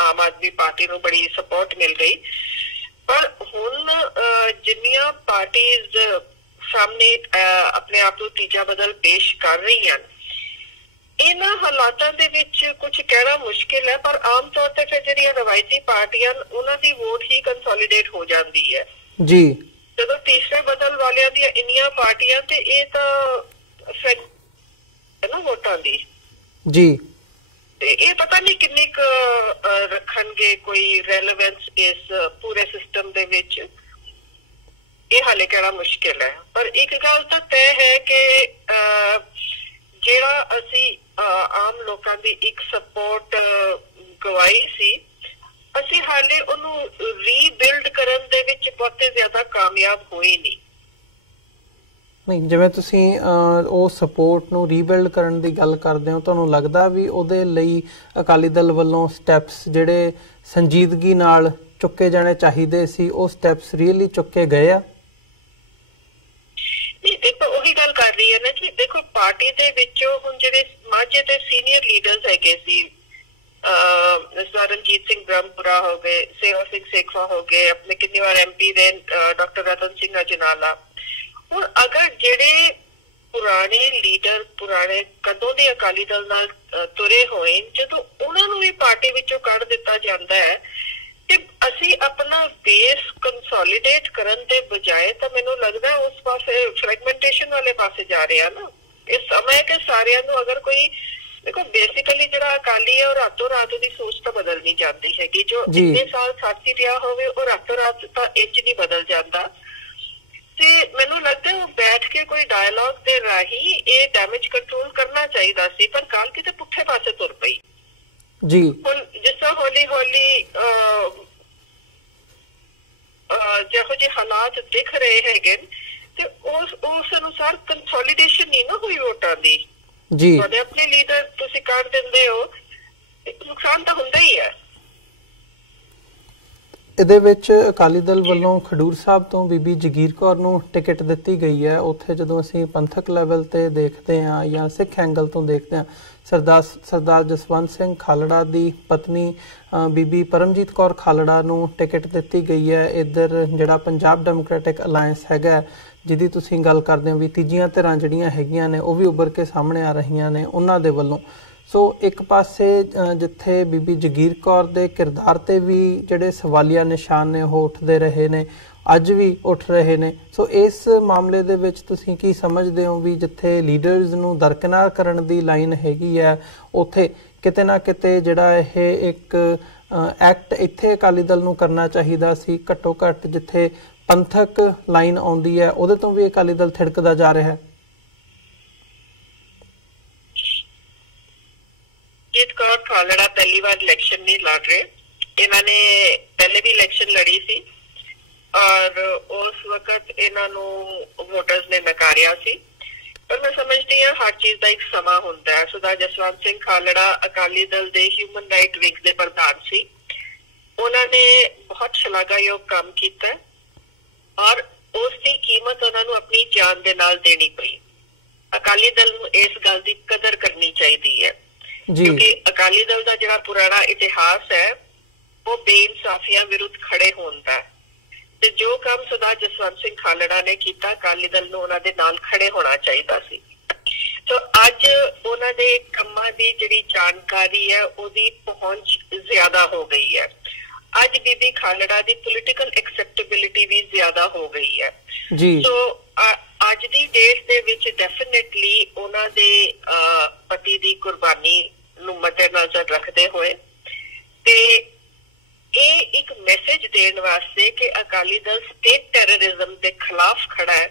ਆਮ ਆਦਮੀ ਪਾਰਟੀ ਨੂੰ ਬੜੀ ਸਪੋਰਟ ਮਿਲ ਗਈ। पर हुण जिन्नियां पार्टीज सामने अपने आप को तीजा बदल पेश कर रही हैं, इन्हां हालातां दे विच कुछ कहना मुश्किल है, पर आम तौर ते फिर जिहड़ियां रवायती पार्टियां उन्हां दी वोट ही कंसोलीडेट हो जाती है जी। जदों तीसरे बदल वालियां दी इन्नियां पार्टियां ते इह तां इफेक्ट है ना वोटां दी जी। ये पता नहीं किन्नी रखणगे कोई रेलेवेंस इस पूरे सिस्टम दे विच, ये हाले कहना मुश्किल है। पर एक गल तो तय है कि जेड़ा असी आम लोकां दी एक सपोर्ट गवाई सी, असी हाले उन्होंने रीबिल्ड करन दे विच बहुते ज्यादा कामयाब होए नहीं। ਨਹੀਂ, ਜਿਵੇਂ ਤੁਸੀਂ ਉਹ ਸਪੋਰਟ ਨੂੰ ਰੀਬਿਲਡ ਕਰਨ ਦੀ ਗੱਲ ਕਰਦੇ ਹੋ, ਤੁਹਾਨੂੰ ਲੱਗਦਾ ਵੀ ਉਹਦੇ ਲਈ ਅਕਾਲੀ ਦਲ ਵੱਲੋਂ ਸਟੈਪਸ ਜਿਹੜੇ ਸੰਜੀਦਗੀ ਨਾਲ ਚੁੱਕੇ ਜਾਣੇ ਚਾਹੀਦੇ ਸੀ ਉਹ ਸਟੈਪਸ ਰੀਅਲੀ ਚੁੱਕੇ ਗਏ ਆ? ਨਹੀਂ, ਦੇਖੋ ਉਹੀ ਗੱਲ ਕਰ ਰਹੀ ਹੈ ਨਾ ਕਿ ਦੇਖੋ ਪਾਰਟੀ ਦੇ ਵਿੱਚੋਂ ਹੁਣ ਜਿਹੜੇ ਮਾਝੇ ਦੇ ਸੀਨੀਅਰ ਲੀਡਰਸ ਹੈਗੇ ਸੀ, ਰਣਜੀਤ ਸਿੰਘ ਬ੍ਰਹਮਪੁਰਾ ਹੋ ਗਏ, ਸੇਵਾ ਸਿੰਘ ਸੇਖਵਾ ਹੋ ਗਏ, ਆਪਣੇ ਕਿੰਨੀ ਵਾਰ MP ਦੇ ਡਾਕਟਰ ਰਤਨ ਸਿੰਘ ਅਜਨਾਲਾ। ਹੁਣ ਅਗਰ ਜਿਹੜੇ ਪੁਰਾਣੇ ਲੀਡਰ ਪੁਰਾਣੇ ਕਦੋਂ ਦੇ ਅਕਾਲੀ ਦਲ ਨਾਲ ਤੁਰੇ ਹੋਏ, ਜਦੋਂ ਉਹਨਾਂ ਨੂੰ ਵੀ ਪਾਰਟੀ ਵਿੱਚੋਂ ਕੱਢ ਦਿੱਤਾ ਜਾਂਦਾ ਹੈ ਤੇ ਅਸੀਂ ਆਪਣਾ ਬੇਸ ਕੰਸੋਲੀਡੇਟ ਕਰਨ ਦੇ ਬਜਾਏ ਤਾਂ ਮੈਨੂੰ ਲੱਗਦਾ ਉਸ ਪਾਸੇ ਫਰੈਗਮੈਂਟੇਸ਼ਨ ਵਾਲੇ ਪਾਸੇ ਜਾ ਰਹੇ ਆ ਨਾ। ਇਸ ਸਮੇਂ ਕਿ ਸਾਰਿਆਂ ਨੂੰ ਅਗਰ ਕੋਈ ਦੇਖੋ ਬੇਸਿਕਲੀ ਜਿਹੜਾ ਅਕਾਲੀ ਹੈ ਉਹ ਰਾਤੋਂ ਰਾਤ ਦੀ ਸੋਚ ਤਾਂ ਬਦਲ ਨਹੀਂ ਜਾਂਦੀ ਹੈਗੀ। ਜੋ ਇੰਨੇ ਸਾਲ ਸਾਥੀ ਰਿਹਾ ਹੋਵੇ ਉਹ ਰਾਤੋਂ ਰਾਤ ਤਾਂ ਇੰਜ ਨਹੀਂ ਬਦਲ ਜਾਂਦਾ। ਤੇ ਮੈਨੂੰ ਲੱਗਦਾ ਉਹ ਬੈਠ ਕੇ ਕੋਈ ਡਾਇਲੌਗ ਦੇ ਰਾਹੀਂ ਇਹ ਡੈਮੇਜ ਕੰਟਰੋਲ ਕਰਨਾ ਚਾਹੀਦਾ ਸੀ, ਪਰ ਕੱਲ ਕਿਤੇ ਪੁੱਠੇ ਪਾਸੇ ਤੁਰ ਪਈ ਜੀ। ਹੁਣ ਜਿਸ ਤਰ੍ਹਾਂ ਹੌਲੀ ਹੌਲੀ ਜਿਹੋ ਜਿਹੇ ਹਾਲਾਤ ਦਿਖ ਰਹੇ ਹੈਗੇ ਤੇ ਉਸ ਅਨੁਸਾਰ ਕੰਸੋਲੀਡੇਸ਼ਨ ਨਹੀਂ ਨਾ ਹੋਈ ਵੋਟਾਂ ਦੀ ਜੀ। ਤੁਹਾਡੇ ਆਪਣੇ ਲੀਡਰ ਤੁਸੀਂ ਕੱਢ ਦਿੰਦੇ ਹੋ, ਨੁਕਸਾਨ ਤਾਂ ਹੁੰਦਾ ਹੀ ਹੈ। ਇਹਦੇ ਵਿੱਚ ਅਕਾਲੀ ਦਲ ਵੱਲੋਂ ਖਡੂਰ ਸਾਹਿਬ ਤੋਂ ਬੀਬੀ ਜਗੀਰ ਕੌਰ ਨੂੰ ਟਿਕਟ ਦਿੱਤੀ ਗਈ ਹੈ। ਉੱਥੇ ਜਦੋਂ ਅਸੀਂ ਪੰਥਕ ਲੈਵਲ ਤੇ ਦੇਖਦੇ ਹਾਂ ਜਾਂ ਸਿੱਖ ਐਂਗਲ ਤੋਂ ਦੇਖਦੇ ਹਾਂ, ਸਰਦਾਰ ਜਸਵੰਤ ਸਿੰਘ ਖਾਲੜਾ ਦੀ ਪਤਨੀ ਬੀਬੀ ਪਰਮਜੀਤ ਕੌਰ ਖਾਲੜਾ ਨੂੰ ਟਿਕਟ ਦਿੱਤੀ ਗਈ ਹੈ। ਇੱਧਰ ਜਿਹੜਾ ਪੰਜਾਬ ਡੈਮੋਕ੍ਰੈਟਿਕ ਅਲਾਇੰਸ ਹੈਗਾ ਜਿਹਦੀ ਤੁਸੀਂ ਗੱਲ ਕਰਦੇ ਹੋ ਵੀ ਤੀਜੀਆਂ ਧਿਰਾਂ ਜਿਹੜੀਆਂ ਹੈਗੀਆਂ ਨੇ ਉਹ ਵੀ ਉੱਭਰ ਕੇ ਸਾਹਮਣੇ ਆ ਰਹੀਆਂ ਨੇ ਉਹਨਾਂ ਦੇ ਵੱਲੋਂ। ਸੋ ਇੱਕ ਪਾਸੇ ਜਿੱਥੇ ਬੀਬੀ ਜਗੀਰ ਕੌਰ ਦੇ ਕਿਰਦਾਰ ਤੇ ਵੀ ਜਿਹੜੇ ਸਵਾਲੀਆ ਨਿਸ਼ਾਨ ਨੇ ਉਹ ਉੱਠਦੇ ਰਹੇ ਨੇ, ਅੱਜ ਵੀ ਉੱਠ ਰਹੇ ਨੇ। ਸੋ ਇਸ ਮਾਮਲੇ ਦੇ ਵਿੱਚ ਤੁਸੀਂ ਕੀ ਸਮਝਦੇ ਹੋ ਵੀ ਜਿੱਥੇ ਲੀਡਰਸ ਨੂੰ ਦਰਕਿਨਾਰ ਕਰਨ ਦੀ ਲਾਈਨ ਹੈਗੀ ਹੈ, ਉੱਥੇ ਕਿਤੇ ਨਾ ਕਿਤੇ ਜਿਹੜਾ ਇਹ ਇੱਕ ਐਕਟ ਇੱਥੇ ਅਕਾਲੀ ਦਲ ਨੂੰ ਕਰਨਾ ਚਾਹੀਦਾ ਸੀ? ਘੱਟੋ ਘੱਟ ਜਿੱਥੇ ਪੰਥਕ ਲਾਈਨ ਆਉਂਦੀ ਹੈ ਉਹਦੇ ਤੋਂ ਵੀ ਅਕਾਲੀ ਦਲ ਥਿੜਕਦਾ ਜਾ ਰਿਹਾ ਹੈ। ਜੀਤ ਕੌਰ ਖਾਲੜਾ ਪਹਿਲੀ ਵਾਰ ਇਲੈਕਸ਼ਨ ਨਹੀਂ ਲੜ ਰਹੇ, ਇਹਨਾਂ ਨੇ ਪਹਿਲੇ ਵੀ ਇਲੈਕਸ਼ਨ ਲੜੀ ਸੀ ਔਰ ਉਸ ਵਕਤ ਇਹਨਾਂ ਨੂੰ ਵੋਟਰਸ ਨੇ ਨਕਾਰਿਆ ਸੀ। ਪਰ ਮੈਂ ਸਮਝਦੀ ਹਾਂ ਹਰ ਚੀਜ਼ ਦਾ ਇੱਕ ਸਮਾਂ ਹੁੰਦਾ ਹੈ। ਸਰਦਾਰ ਜਸਵੰਤ ਸਿੰਘ ਖਾਲੜਾ ਅਕਾਲੀ ਦਲ ਦੇ ਹਿਊਮਨ ਰਾਈਟ ਵਿੰਗ ਦੇ ਪ੍ਰਧਾਨ ਸੀ। ਉਹਨਾਂ ਨੇ ਬਹੁਤ ਸ਼ਲਾਘਾਯੋਗ ਕੰਮ ਕੀਤਾ ਔਰ ਉਸ ਦੀ ਕੀਮਤ ਉਹਨਾਂ ਨੂੰ ਆਪਣੀ ਜਾਨ ਦੇ ਨਾਲ ਦੇਣੀ ਪਈ। ਅਕਾਲੀ ਦਲ ਨੂੰ ਇਸ ਗੱਲ ਦੀ ਕਦਰ ਕਰਨੀ ਚਾਹੀਦੀ ਹੈ ਕਿਉਂਕਿ ਅਕਾਲੀ ਦਲ ਦਾ ਜਿਹੜਾ ਪੁਰਾਣਾ ਇਤਿਹਾਸ ਹੈ ਉਹ ਬੇਇਨਸਾਫੀਆਂ ਵਿਰੁੱਧ ਖੜੇ ਹੋਣ ਦਾ, ਤੇ ਜੋ ਕੰਮ ਸਰਦਾਰ ਜਸਵੰਤ ਸਿੰਘ ਖਾਲੜਾ ਨੇ ਕੀਤਾ ਅਕਾਲੀ ਦਲ ਨੂੰ ਉਹਨਾਂ ਦੇ ਨਾਲ ਖੜੇ ਹੋਣਾ ਚਾਹੀਦਾ ਸੀ। ਸੋ ਅੱਜ ਉਹਨਾਂ ਦੇ ਕੰਮਾਂ ਦੀ ਜਿਹੜੀ ਜਾਣਕਾਰੀ ਹੈ ਉਹਦੀ ਪਹੁੰਚ ਜ਼ਿਆਦਾ ਹੋ ਗਈ ਹੈ। ਅੱਜ ਬੀਬੀ ਖਾਲੜਾ ਦੀ ਪੋਲੀਟੀਕਲ ਐਕਸੈਪਟੇਬਿਲਿਟੀ ਵੀ ਜ਼ਿਆਦਾ ਹੋ ਗਈ ਹੈ। ਸੋ ਅੱਜ ਦੀ ਡੇਟ ਦੇ ਵਿੱਚ ਡੈਫੀਨੇਟਲੀ ਉਹਨਾਂ ਦੇ ਪਤੀ ਦੀ ਕੁਰਬਾਨੀ ਨੂੰ ਮੱਦੇਨਜ਼ਰ ਰੱਖਦੇ ਹੋਏ ਤੇ ਇਹ ਇੱਕ ਮੈਸੇਜ ਦੇਣ ਵਾਸਤੇ ਕਿ ਅਕਾਲੀ ਦਲ ਸਟੇਟ ਟੈਰਰਿਜ਼ਮ ਦੇ ਖਿਲਾਫ ਖੜਾ ਹੈ,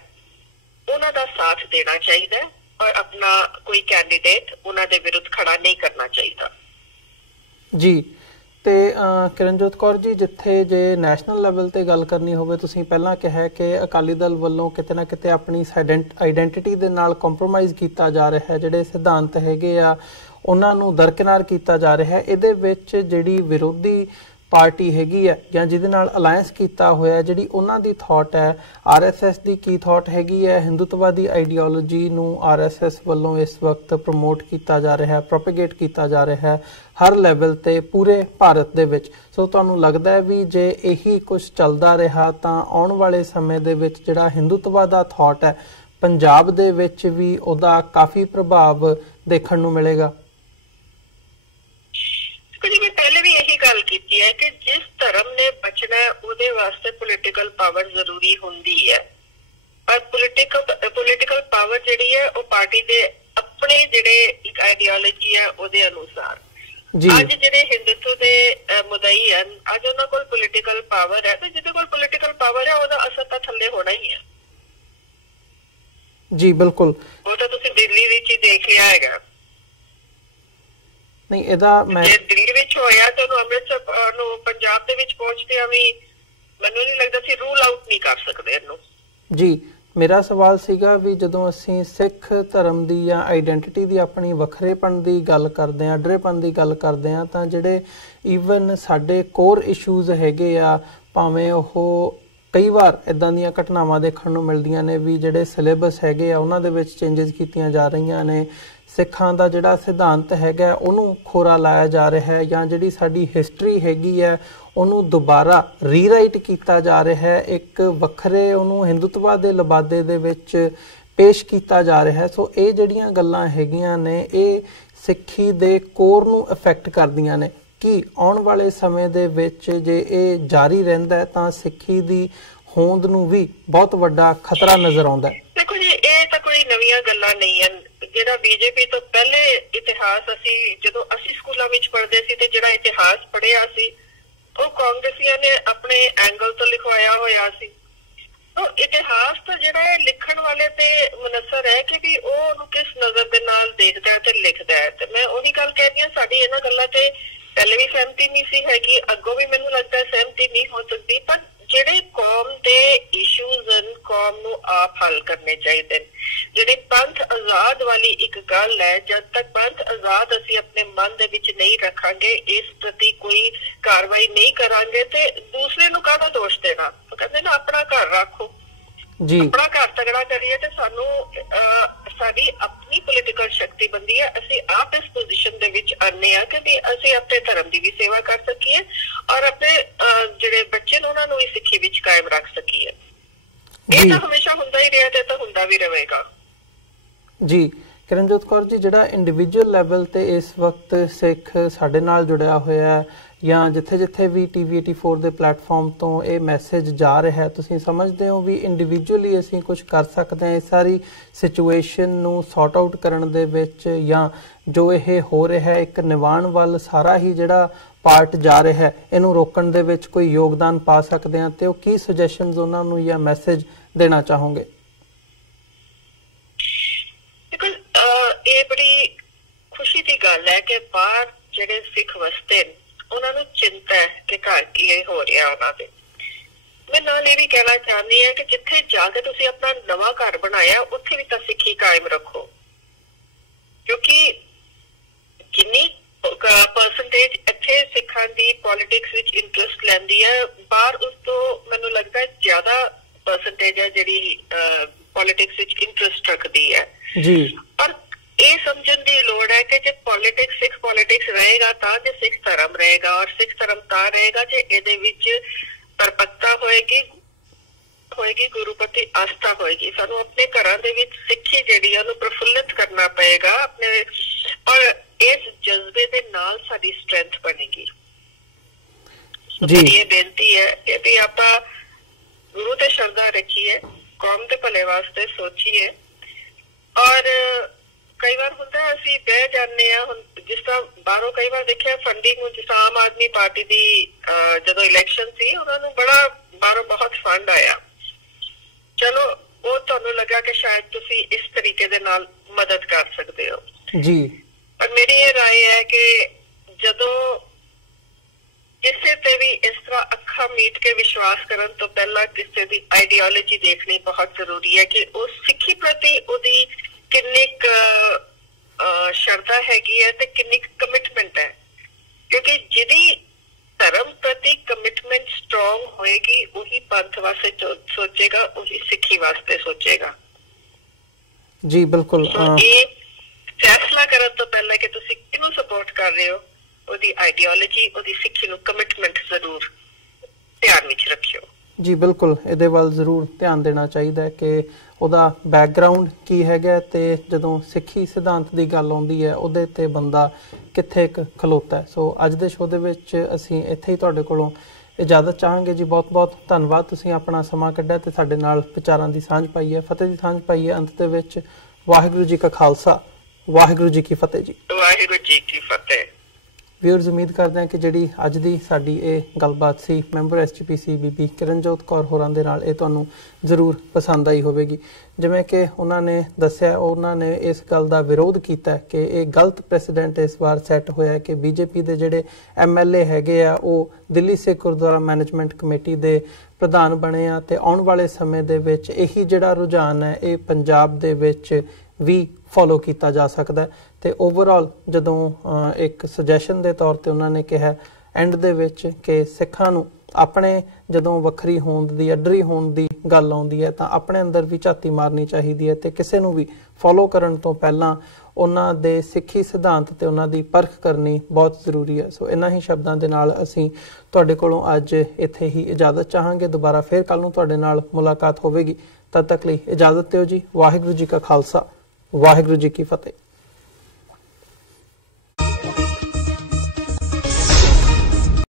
ਉਹਨਾਂ ਦਾ ਸਾਥ ਦੇਣਾ ਚਾਹੀਦਾ ਹੈ ਔਰ ਆਪਣਾ ਕੋਈ ਕੈਂਡੀਡੇਟ ਉਹਨਾਂ ਦੇ ਵਿਰੁੱਧ ਖੜਾ ਨਹੀਂ ਕਰਨਾ ਚਾਹੀਦਾ। ਜੀ, ਤੇ ਕਿਰਨਜੋਤ ਕੌਰ ਜੀ, ਜਿੱਥੇ ਜੇ ਨੈਸ਼ਨਲ ਲੈਵਲ ਤੇ ਗੱਲ ਕਰਨੀ ਹੋਵੇ, ਤੁਸੀਂ ਪਹਿਲਾਂ ਕਿਹਾ ਕਿ ਅਕਾਲੀ ਦਲ ਵੱਲੋਂ ਕਿਤੇ ਨਾ ਕਿਤੇ ਆਪਣੀ ਆਈਡੈਂਟੀਟੀ ਦੇ ਨਾਲ ਕੰਪਰੋਮਾਈਜ਼ ਕੀਤਾ ਜਾ ਰਿਹਾ ਹੈ, ਜਿਹੜੇ ਸਿਧਾਂਤ ਹੈਗੇ ਆ ਉਹਨਾਂ ਨੂੰ ਦਰਕਿਨਾਰ ਕੀਤਾ ਜਾ ਰਿਹਾ ਹੈ। ਇਹਦੇ ਵਿੱਚ ਜਿਹੜੀ ਵਿਰੋਧੀ ਪਾਰਟੀ ਹੈਗੀ ਹੈ ਜਾਂ ਜਿਹਦੇ ਨਾਲ ਅਲਾਇੰਸ ਕੀਤਾ ਹੋਇਆ, ਜਿਹੜੀ ਉਹਨਾਂ ਦੀ ਥਾਟ ਹੈ, ਆਰਐਸਐਸ ਦੀ ਕੀ ਥਾਟ ਹੈਗੀ ਹੈ? ਹਿੰਦੂਤਵਾਦੀ ਆਈਡੀਓਲੋਜੀ ਨੂੰ ਆਰਐਸਐਸ ਵੱਲੋਂ ਇਸ ਵਕਤ ਪ੍ਰਮੋਟ ਕੀਤਾ ਜਾ ਰਿਹਾ ਹੈ, ਪ੍ਰੋਪੇਗੇਟ ਕੀਤਾ ਜਾ ਰਿਹਾ ਹੈ ਹਰ ਲੈਵਲ ਤੇ ਪੂਰੇ ਭਾਰਤ ਦੇ ਵਿੱਚ। ਸੋ ਤੁਹਾਨੂੰ ਲੱਗਦਾ ਹੈ ਵੀ ਜੇ ਇਹੀ ਕੁਝ ਚੱਲਦਾ ਰਿਹਾ ਤਾਂ ਆਉਣ ਵਾਲੇ ਸਮੇਂ ਦੇ ਵਿੱਚ ਜਿਹੜਾ ਹਿੰਦੂਤਵਾ ਦਾ ਥਾਟ ਹੈ ਪੰਜਾਬ ਦੇ ਵਿੱਚ ਵੀ ਉਹਦਾ ਕਾਫੀ ਪ੍ਰਭਾਵ ਦੇਖਣ ਨੂੰ ਮਿਲੇਗਾ? ਮੈਂ ਪਹਿਲੇ ਵੀ ਇਹੀ ਗੱਲ ਕੀਤੀ ਹੈ ਕਿ ਜਿਸ ਧਰਮ ਨੇ ਬਚਣਾ ਉਹਦੇ ਵਾਸਤੇ ਪੋਲੀਟੀਕਲ ਪਾਵਰ ਜ਼ਰੂਰੀ ਹੁੰਦੀ ਹੈ, ਪਰ ਪੋਲੀਟੀਕਲ ਪਾਵਰ ਜਿਹੜੀ ਹੈ ਉਹ ਪਾਰਟੀ ਦੇ ਆਪਣੇ ਜਿਹੜੇ ਇੱਕ ਆਈਡੀਓਲੋਜੀ ਹੈ ਉਹਦੇ ਅਨੁਸਾਰ। ਅੱਜ ਜਿਹੜੇ ਹਿੰਦੂਤਵ ਦੇ ਮੁਦਈ ਹਨ, ਅੱਜ ਉਹਨਾਂ ਕੋਲ ਪੋਲੀਟੀਕਲ ਪਾਵਰ ਹੈ, ਤੇ ਜਿਹਦੇ ਕੋਲ ਪੋਲੀਟੀਕਲ ਪਾਵਰ ਹੈ ਉਹਦਾ ਅਸਰ ਤਾਂ ਥੱਲੇ ਹੋਣਾ ਹੀ ਹੈ। ਜੀ ਬਿਲਕੁਲ, ਉਹ ਤਾਂ ਤੁਸੀਂ ਦਿੱਲੀ ਵਿੱਚ ਹੀ ਦੇਖ ਲਿਆ ਹੈਗਾ। ਨਹੀਂ, ਇਹਦਾ ਮੈਂ ਦਿੱਲੀ ਵਿੱਚ ਹੋਇਆ ਤੇ ਉਹਨੂੰ ਅੰਮ੍ਰਿਤਸਰ ਨੂੰ ਪੰਜਾਬ ਦੇ ਵਿੱਚ ਪਹੁੰਚਦਿਆਂ ਵੀ ਮੈਨੂੰ ਨਹੀਂ ਲੱਗਦਾ ਸੀ ਰੂਲ ਆਊਟ ਨਹੀਂ ਕਰ ਸਕਦੇ ਇਹਨੂੰ। ਜੀ, ਮੇਰਾ ਸਵਾਲ ਸੀਗਾ ਵੀ ਜਦੋਂ ਅਸੀਂ ਸਿੱਖ ਧਰਮ ਦੀ ਜਾਂ ਆਈਡੈਂਟੀਟੀ ਦੀ ਆਪਣੀ ਵੱਖਰੇਪਣ ਦੀ ਗੱਲ ਕਰਦੇ ਹਾਂ, ਅੱਡਰੇਪਣ ਦੀ ਗੱਲ ਕਰਦੇ ਹਾਂ, ਤਾਂ ਜਿਹੜੇ ਈਵਨ ਸਾਡੇ ਕੋਰ ਇਸ਼ੂਜ਼ ਹੈਗੇ ਆ, ਭਾਵੇਂ ਉਹ ਕਈ ਵਾਰ ਇੱਦਾਂ ਦੀਆਂ ਘਟਨਾਵਾਂ ਦੇਖਣ ਨੂੰ ਮਿਲਦੀਆਂ ਨੇ ਵੀ ਜਿਹੜੇ ਸਿਲੇਬਸ ਹੈਗੇ ਆ ਉਹਨਾਂ ਦੇ ਵਿੱਚ ਚੇਂਜਸ ਕੀਤੀਆਂ ਜਾ ਰਹੀਆਂ ਨੇ, ਸਿੱਖਾਂ ਦਾ ਜਿਹੜਾ ਸਿਧਾਂਤ ਹੈਗਾ ਉਹਨੂੰ ਖੋਰਾ ਲਾਇਆ ਜਾ ਰਿਹਾ ਹੈ, ਜਾਂ ਜਿਹੜੀ ਸਾਡੀ ਹਿਸਟਰੀ ਹੈਗੀ ਹੈ ਉਹਨੂੰ ਦੁਬਾਰਾ ਰੀਰਾਈਟ ਕੀਤਾ ਜਾ ਰਿਹਾ ਹੈ, ਇੱਕ ਵੱਖਰੇ ਉਹਨੂੰ ਹਿੰਦੂਤਵਾ ਦੇ ਲਬਾਦੇ ਦੇ ਵਿੱਚ ਪੇਸ਼ ਕੀਤਾ ਜਾ ਰਿਹਾ ਹੈ। ਸੋ ਇਹ ਜਿਹੜੀਆਂ ਗੱਲਾਂ ਹੈਗੀਆਂ ਨੇ ਇਹ ਸਿੱਖੀ ਦੇ ਕੋਰ ਨੂੰ ਇਫੈਕਟ ਕਰਦੀਆਂ ਨੇ। ਕੀ ਆਉਣ ਵਾਲੇ ਸਮੇਂ ਦੇ ਵਿੱਚ ਜੇ ਇਹ ਜਾਰੀ ਰਹਿੰਦਾ ਤਾਂ ਸਿੱਖੀ ਦੀ ਹੋਂਦ ਨੂੰ ਵੀ ਬਹੁਤ ਵੱਡਾ ਖਤਰਾ ਨਜ਼ਰ ਆਉਂਦਾ ਹੈ? ਦੇਖੋ ਜੀ, ਇਹ ਤਾਂ ਕੋਈ ਨਵੀਆਂ ਗੱਲਾਂ ਨਹੀਂ ਹਨ। ਜਿਹੜਾ ਬੀਜੇਪੀ ਤੋਂ ਪਹਿਲੇ ਇਤਿਹਾਸ ਅਸੀਂ ਜਦੋਂ ਅਸੀਂ ਸਕੂਲਾਂ ਵਿੱਚ ਪੜ੍ਹਦੇ ਸੀ ਤੇ ਜਿਹੜਾ ਇਤਿਹਾਸ ਪੜ੍ਹਿਆ ਸੀ ਉਹ ਕਾਂਗਰਸੀਆਂ ਨੇ ਆਪਣੇ ਐਂਗਲ ਤੋਂ ਲਿਖਵਾਇਆ ਹੋਇਆ ਸੀ। ਤਾਂ ਇਤਿਹਾਸ ਤਾਂ ਜਿਹੜਾ ਲਿਖਣ ਵਾਲੇ ਤੇ ਮੁਨਸਰ ਹੈ ਕਿ ਵੀ ਉਹ ਉਹਨੂੰ ਕਿਸ ਨਜ਼ਰ ਦੇ ਨਾਲ ਦੇਖਦਾ ਹੈ ਤੇ ਲਿਖਦਾ ਹੈ। ਤੇ ਮੈਂ ਉਹੀ ਗੱਲ ਕਹਿੰਦੀ ਹਾਂ, ਸਾਡੀ ਇਹਨਾਂ ਗੱਲਾਂ ਤੇ ਪਹਿਲੇ ਵੀ ਸਹਿਮਤੀ ਨਹੀਂ ਸੀ ਹੈਗੀ, ਅੱਗੋਂ ਵੀ ਮੈਨੂੰ ਲੱਗਦਾ ਸਹਿਮਤੀ ਨਹੀਂ ਹੋ ਸਕਦੀ। ਪਰ ਜਿਹੜੇ ਕੌਮ ਦੇ ਇਸ਼ੂਜ਼ ਹਨ ਕੌਮ ਨੂੰ ਆਪ ਹੱਲ ਕਰਨੇ ਚਾਹੀਦੇ ਨੇ। ਜਿਹੜੇ ਪੰਥ ਆਜ਼ਾਦ ਵਾਲੀ ਇੱਕ ਗੱਲ ਹੈ, ਜਦ ਤੱਕ ਪੰਥ ਆਜ਼ਾਦ ਅਸੀਂ ਆਪਣੇ ਮਨ ਦੇ ਵਿੱਚ ਨਹੀਂ ਰੱਖਾਂਗੇ, ਇਸ ਪ੍ਰਤੀ ਕੋਈ ਕਾਰਵਾਈ ਨਹੀਂ ਕਰਾਂਗੇ ਤੇ ਦੂਸਰੇ ਨੂੰ ਕਾਹਦਾ ਦੋਸ਼ ਦੇਣਾ। ਉਹ ਕਹਿੰਦੇ ਨਾ ਆਪਣਾ ਘਰ ਰੱਖੋ, ਆਪਣਾ ਘਰ ਤਗੜਾ ਕਰੀਏ ਤੇ ਸਾਨੂੰ ਸਾਡੀ ਆਪਣੀ ਪੋਲੀਟੀਕਲ ਸ਼ਕਤੀ ਬਣਦੀ ਹੈ। ਅਸੀਂ ਆਪ ਇਸ ਪੋਜੀਸ਼ਨ ਦੇ ਵਿੱਚ ਆਨੇ ਆ ਕਿ ਵੀ ਅਸੀਂ ਆਪਣੇ ਧਰਮ ਦੀ ਵੀ ਸੇਵਾ ਕਰ ਸਕੀਏ ਔਰ ਆਪਣੇ ਜਿਹੜੇ ਬੱਚੇ ਨੇ ਉਹਨਾਂ ਨੂੰ ਵੀ ਸਿੱਖੀ ਵਿੱਚ ਕਾਇਮ ਰੱਖ ਸਕੀਏ। ਇਹ ਤਾਂ ਹਮੇਸ਼ਾ ਹੁੰਦਾ ਹੀ ਰਿਹਾ ਤੇ ਤਾਂ ਹੁੰਦਾ ਵੀ ਰਹੇਗਾ। ਜੀ, ਕਿਰਨਜੋਤ ਕੌਰ ਜੀ, ਜਿਹੜਾ ਇੰਡੀਵਿਜੂਅਲ ਲੈਵਲ ਤੇ ਇਸ ਵਕਤ ਸਿੱਖ ਸਾਡੇ ਨਾਲ ਜੁੜਿਆ ਹੋਇਆ ਹੈ ਜਾਂ ਜਿੱਥੇ-ਜਿੱਥੇ ਵੀ TV84 ਦੇ ਪਲੇਟਫਾਰਮ ਤੋਂ ਇਹ ਮੈਸੇਜ ਜਾ ਰਿਹਾ ਹੈ, ਤੁਸੀਂ ਸਮਝਦੇ ਹੋ ਵੀ ਇੰਡੀਵਿਜੂਅਲੀ ਅਸੀਂ ਕੁਝ ਕਰ ਸਕਦੇ ਹਾਂ ਇਸ ਸਾਰੀ ਸਿਚੁਏਸ਼ਨ ਨੂੰ ਸੌਰਟ ਆਊਟ ਕਰਨ ਦੇ ਵਿੱਚ, ਜਾਂ ਜੋ ਇਹ ਹੋ ਰਿਹਾ ਹੈ ਇੱਕ ਨਿਵਾਣ ਵੱਲ ਸਾਰਾ ਹੀ ਜਿਹੜਾ ਪਾਰਟ ਜਾ ਰਿਹਾ ਹੈ ਇਹਨੂੰ ਰੋਕਣ ਦੇ ਵਿੱਚ ਕੋਈ ਯੋਗਦਾਨ ਪਾ ਸਕਦੇ ਹਾਂ, ਤੇ ਉਹ ਕੀ ਸੁਜੈਸ਼ਨਸ ਉਹਨਾਂ ਨੂੰ ਜਾਂ ਮੈਸੇਜ ਦੇਣਾ ਚਾਹੋਗੇ? ਇਹ ਬੜੀ ਖੁਸ਼ੀ ਦੀ ਗੱਲ ਹੈ ਕਿ ਬਾਹਰ ਜਿਹੜੇ ਸਿੱਖ ਵਸਦੇ ਨੇ ਉਹਨਾਂ ਨੂੰ ਚਿੰਤਾ ਹੈ ਕਿ ਘਰ ਕੀ ਹੋ ਰਿਹਾ ਉਹਨਾਂ ਦੇ। ਮੈਂ ਨਾਲ ਇਹ ਵੀ ਕਹਿਣਾ ਚਾਹੁੰਦੀ ਹਾਂ ਕਿ ਜਿੱਥੇ ਜਾ ਕੇ ਤੁਸੀਂ ਆਪਣਾ ਨਵਾਂ ਘਰ ਬਣਾਇਆ ਉੱਥੇ ਵੀ ਤਾਂ ਸਿੱਖੀ ਕਾਇਮ ਰੱਖੋ, ਕਿਉਂਕਿ ਜਿੰਨੀ ਪਰਸੈਂਟੇਜ ਇੱਥੇ ਸਿੱਖਾਂ ਦੀ ਪੋਲਿਟਿਕਸ ਵਿੱਚ ਇੰਟਰਸਟ ਲੈਂਦੀ ਹੈ, ਬਾਹਰ ਉਸ ਤੋਂ ਮੈਨੂੰ ਲੱਗਦਾ ਜ਼ਿਆਦਾ ਪਰਸੈਂਟੇਜ ਹੈ ਜਿਹੜੀ ਪੋਲਿਟਿਕਸ ਵਿੱਚ ਇੰਟਰਸਟ ਰੱਖਦੀ ਹੈ ਜੀ। ਪਰ ਇਹ ਸਮਝਣ ਦੀ ਲੋੜ ਹੈ ਕਿ ਜੇ ਪੋਲਿਟਿਕਸ ਸਿੱਖ ਪੋਲਿਟਿਕਸ ਰਹੇਗਾ ਤਾਂ ਜੇ ਸਿੱਖ ਧਰਮ ਰਹੇਗਾ, ਔਰ ਸਿੱਖ ਧਰਮ ਤਾਂ ਰਹੇਗਾ ਜੇ ਇਹਦੇ ਵਿੱਚ ਪਰਪੱਕਤਾ ਹੋਏਗੀ, ਗੁਰੂ ਪ੍ਰਤੀ ਆਸਥਾ ਹੋਏਗੀ। ਸਾਨੂੰ ਆਪਣੇ ਘਰਾਂ ਦੇ ਵਿੱਚ ਸਿੱਖੀ ਜਿਹੜੀ ਆ ਉਹਨੂੰ ਪ੍ਰਫੁੱਲਿਤ ਕਰਨਾ ਪਏਗਾ ਆਪਣੇ, ਔਰ ਇਸ ਜਜ਼ਬੇ ਦੇ ਨਾਲ ਸਾਡੀ ਸਟਰੈਂਥ ਬਣੇਗੀ। ਮੇਰੀ ਇਹ ਬੇਨਤੀ ਹੈ ਕਿ ਵੀ ਆਪਾਂ ਗੁਰੂ ਤੇ ਸ਼ਰਧਾ ਰੱਖੀਏ, ਕੌਮ ਦੇ ਭਲੇ ਵਾਸਤੇ ਸੋਚੀਏ। ਔਰ ਕਈ ਵਾਰ ਹੁੰਦਾ ਅਸੀਂ ਬਹਿ ਜਾਂਦੇ ਹਾਂ, ਹੁਣ ਜਿਸ ਤਰ੍ਹਾਂ ਬਾਹਰੋਂ ਕਈ ਵਾਰ ਦੇਖਿਆ ਫੰਡਿੰਗ, ਜਿਸ ਆਮ ਆਦਮੀ ਪਾਰਟੀ ਦੀ ਜਦੋਂ ਇਲੈਕਸ਼ਨ ਸੀ ਉਹਨਾਂ ਨੂੰ ਬੜਾ ਬਾਹਰੋਂ ਬਹੁਤ ਫੰਡ ਆਇਆ, ਚਲੋ ਉਹ ਤੁਹਾਨੂੰ ਲੱਗਾ ਕਿ ਸ਼ਾਇਦ ਤੁਸੀਂ ਇਸ ਤਰੀਕੇ ਦੇ ਨਾਲ ਮਦਦ ਕਰ ਸਕਦੇ ਹੋ ਜੀ। ਪਰ ਮੇਰੀ ਇਹ ਰਾਏ ਹੈ ਕਿ ਜਦੋਂ ਕਿਸੇ ਤੇ ਵੀ ਇਸ ਤਰ੍ਹਾਂ ਅੱਖਾਂ ਮੀਟ ਕੇ ਵਿਸ਼ਵਾਸ ਕਰਨ ਤੋਂ ਪਹਿਲਾਂ ਕਿਸੇ ਦੀ ਆਈਡੀਓਲੋਜੀ ਦੇਖਣੀ ਬਹੁਤ ਜ਼ਰੂਰੀ ਹੈ ਕਿ ਉਹ ਸਿੱਖੀ ਪ੍ਰਤੀ ਉਹਦੀ ਕਿੰਨੀ ਸ਼ਰਧਾ ਹੈਗੀ ਹੈ ਤੇ ਕਿੰਨੀ ਕਮਿਟਮੈਂਟ ਹੈ, ਕਿਉਂਕਿ ਜਿਹਦੀ ਧਰਮ ਪ੍ਰਤੀ ਕਮਿਟਮੈਂਟ ਸਟਰੋਂਗ ਹੋਏਗੀ ਉਹੀ ਪੰਥ ਵਾਸਤੇ ਸੋਚੇਗਾ, ਉਹੀ ਸਿੱਖੀ ਵਾਸਤੇ ਸੋਚੇਗਾ। ਜੀ ਬਿਲਕੁਲ। ਇਹ ਫੈਸਲਾ ਕਰਨ ਤੋਂ ਪਹਿਲਾਂ ਕਿ ਤੁਸੀਂ ਕਿਹਨੂੰ ਸਪੋਰਟ ਕਰ ਰਹੇ ਹੋ, ਉਹਦੀ ਆਈਡੀਓਲੋਜੀ, ਉਹਦੀ ਸਿੱਖੀ ਨੂੰ ਕਮਿਟਮੈਂਟ ਜ਼ਰੂਰ ਧਿਆਨ ਵਿੱਚ ਰੱਖਿਓ। ਜੀ ਬਿਲਕੁਲ, ਇਹਦੇ ਵੱਲ ਜ਼ਰੂਰ ਧਿਆਨ ਦੇਣਾ ਚਾਹੀਦਾ ਹੈ ਕਿ ਉਹਦਾ ਬੈਕਗਰਾਉਂਡ ਕੀ ਹੈਗਾ, ਤੇ ਜਦੋਂ ਸਿੱਖੀ ਸਿਧਾਂਤ ਦੀ ਗੱਲ ਆਉਂਦੀ ਹੈ ਉਹਦੇ ਤੇ ਬੰਦਾ ਕਿੱਥੇ ਖਲੋਤਾ ਹੈ। ਸੋ ਅੱਜ ਦੇ ਸ਼ੋਅ ਦੇ ਵਿੱਚ ਅਸੀਂ ਇੱਥੇ ਹੀ ਤੁਹਾਡੇ ਕੋਲੋਂ ਇਜਾਜ਼ਤ ਚਾਹਾਂਗੇ ਜੀ। ਬਹੁਤ ਬਹੁਤ ਧੰਨਵਾਦ, ਤੁਸੀਂ ਆਪਣਾ ਸਮਾਂ ਕੱਢਿਆ ਤੇ ਸਾਡੇ ਨਾਲ ਵਿਚਾਰਾਂ ਦੀ ਸਾਂਝ ਪਾਈ ਹੈ, ਫਤਿਹ ਦੀ ਸਾਂਝ ਪਾਈ ਹੈ। ਅੰਤ ਦੇ ਵਿੱਚ ਵਾਹਿਗੁਰੂ ਜੀ ਕਾ ਖਾਲਸਾ, ਵਾਹਿਗੁਰੂ ਜੀ ਕੀ ਫਤਿਹ ਜੀ। ਵਾਹਿਗੁਰੂ ਜੀ ਕੀ ਫਤਿਹ। ਵਿਊਅਰਸ, ਉਮੀਦ ਕਰਦੇ ਹਾਂ ਕਿ ਜਿਹੜੀ ਅੱਜ ਦੀ ਸਾਡੀ ਇਹ ਗੱਲਬਾਤ ਸੀ ਮੈਂਬਰ SGPC ਬੀਬੀ ਕਿਰਨਜੋਤ ਕੌਰ ਹੋਰਾਂ ਦੇ ਨਾਲ, ਇਹ ਤੁਹਾਨੂੰ ਜ਼ਰੂਰ ਪਸੰਦ ਆਈ ਹੋਵੇਗੀ। ਜਿਵੇਂ ਕਿ ਉਹਨਾਂ ਨੇ ਦੱਸਿਆ, ਉਹਨਾਂ ਨੇ ਇਸ ਗੱਲ ਦਾ ਵਿਰੋਧ ਕੀਤਾ ਕਿ ਇਹ ਗਲਤ ਪ੍ਰੈਸੀਡੈਂਟ ਇਸ ਵਾਰ ਸੈੱਟ ਹੋਇਆ ਕਿ BJP ਦੇ ਜਿਹੜੇ MLA ਹੈਗੇ ਆ ਉਹ ਦਿੱਲੀ ਸਿੱਖ ਗੁਰਦੁਆਰਾ ਮੈਨੇਜਮੈਂਟ ਕਮੇਟੀ ਦੇ ਪ੍ਰਧਾਨ ਬਣੇ ਆ, ਤੇ ਆਉਣ ਵਾਲੇ ਸਮੇਂ ਦੇ ਵਿੱਚ ਇਹੀ ਜਿਹੜਾ ਰੁਝਾਨ ਹੈ ਇਹ ਪੰਜਾਬ ਦੇ ਵਿੱਚ ਵੀ ਫੋਲੋ ਕੀਤਾ ਜਾ ਸਕਦਾ ਹੈ। ਤੇ ਓਵਰਆਲ ਜਦੋਂ ਇੱਕ ਸੁਜੈਸ਼ਨ ਦੇ ਤੌਰ ਤੇ ਉਹਨਾਂ ਨੇ ਕਿਹਾ ਐਂਡ ਦੇ ਵਿੱਚ ਕਿ ਸਿੱਖਾਂ ਨੂੰ ਆਪਣੇ ਜਦੋਂ ਵੱਖਰੀ ਹੋਣ ਦੀ, ਅੱਡਰੀ ਹੋਣ ਦੀ ਗੱਲ ਆਉਂਦੀ ਹੈ ਤਾਂ ਆਪਣੇ ਅੰਦਰ ਵੀ ਝਾਤੀ ਮਾਰਨੀ ਚਾਹੀਦੀ ਹੈ, ਤੇ ਕਿਸੇ ਨੂੰ ਵੀ ਫੋਲੋ ਕਰਨ ਤੋਂ ਪਹਿਲਾਂ ਉਹਨਾਂ ਦੇ ਸਿੱਖੀ ਸਿਧਾਂਤ ਤੇ ਉਹਨਾਂ ਦੀ ਪਰਖ ਕਰਨੀ ਬਹੁਤ ਜ਼ਰੂਰੀ ਹੈ। ਸੋ ਇਹਨਾਂ ਹੀ ਸ਼ਬਦਾਂ ਦੇ ਨਾਲ ਅਸੀਂ ਤੁਹਾਡੇ ਕੋਲੋਂ ਅੱਜ ਇੱਥੇ ਹੀ ਇਜਾਜ਼ਤ ਚਾਹਾਂਗੇ। ਦੁਬਾਰਾ ਫਿਰ ਕੱਲ ਨੂੰ ਤੁਹਾਡੇ ਨਾਲ ਮੁਲਾਕਾਤ ਹੋਵੇਗੀ। ਤਦ ਤੱਕ ਲਈ ਇਜਾਜ਼ਤ ਦਿਓ ਜੀ। ਵਾਹਿਗੁਰੂ ਜੀ ਕਾ ਖਾਲਸਾ, ਵਾਹਿਗੁਰੂ ਜੀ ਕੀ ਫਤਿਹ।